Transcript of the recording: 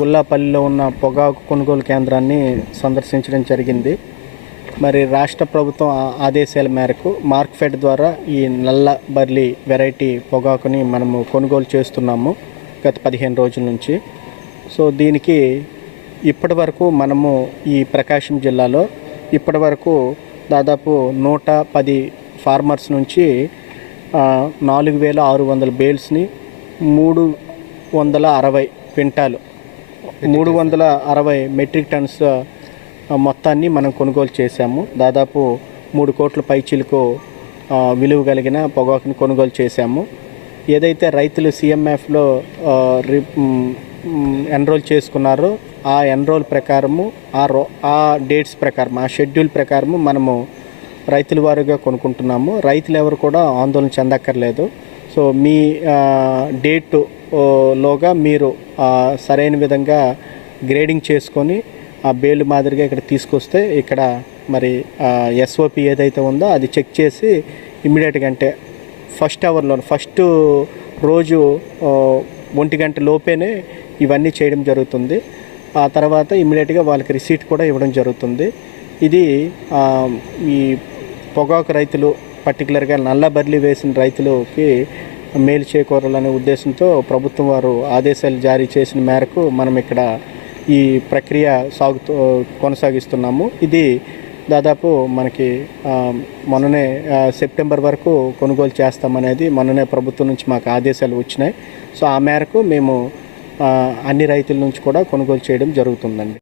గుల్లాపల్లిలో ఉన్న పొగాకు కొనుగోలు కేంద్రాన్ని సందర్శించడం జరిగింది. మరి రాష్ట్ర ప్రభుత్వం ఆ- ఆదేశాల మేరకు మార్క్ఫెడ్ ద్వారా ఈ నల్ల బర్లీ వెరైటీ పొగాకుని మనము కొనుగోలు చేస్తున్నాము గత పదిహేను రోజుల నుంచి. సో దీనికి ఇప్పటి వరకు మనము ఈ ప్రకాశం జిల్లాలో ఇప్పటి వరకు దాదాపు నూట పది ఫార్మర్స్ నుంచి నాలుగు వేల ఆరు వందల బేల్స్ని మూడు వందల అరవై క్వింటాలు మూడు వందల అరవై మెట్రిక్ టన్స్ మొత్తాన్ని మనం కొనుగోలు చేశాము. దాదాపు మూడు కోట్ల పైచీలకు విలువ కలిగిన పొగాకుని కొనుగోలు చేశాము. ఏదైతే రైతులు సిఎంఎఫ్లో ఎన్రోల్ చేసుకున్నారో ఆ ఎన్రోల్ ప్రకారము ఆ రో ఆ డేట్స్ ప్రకారం ఆ షెడ్యూల్ ప్రకారము మనము రైతుల వారుగా కొనుక్కుంటున్నాము. రైతులు ఎవరు కూడా ఆందోళన చెందక్కర్లేదు. సో మీ డేట్ లోగా మీరు సరైన విధంగా గ్రేడింగ్ చేసుకొని ఆ బేలు మాదిరిగా ఇక్కడ తీసుకొస్తే ఇక్కడ మరి ఎస్ఓపి ఏదైతే ఉందో అది చెక్ చేసి ఇమ్మీడియట్గా అంటే ఫస్ట్ అవర్లో ఫస్ట్ రోజు ఒంటి గంట లోపేనే ఇవన్నీ చేయడం జరుగుతుంది. ఆ తర్వాత ఇమ్మీడియట్గా వాళ్ళకి రిసీట్ కూడా ఇవ్వడం జరుగుతుంది. ఇది ఈ పొగాకు రైతులు పర్టికులర్గా నల్ల బర్లీ వేసిన రైతులకి మేలు చేకూరాలనే ఉద్దేశంతో ప్రభుత్వం వారు ఆదేశాలు జారీ చేసిన మేరకు మనం ఇక్కడ ఈ ప్రక్రియ సాగుతూ కొనసాగిస్తున్నాము. ఇది దాదాపు మనకి మొన్ననే సెప్టెంబర్ వరకు కొనుగోలు చేస్తామనేది మొన్ననే ప్రభుత్వం నుంచి మాకు ఆదేశాలు వచ్చినాయి. సో ఆ మేరకు మేము అన్ని రైతుల నుంచి కూడా కొనుగోలు చేయడం జరుగుతుందండి.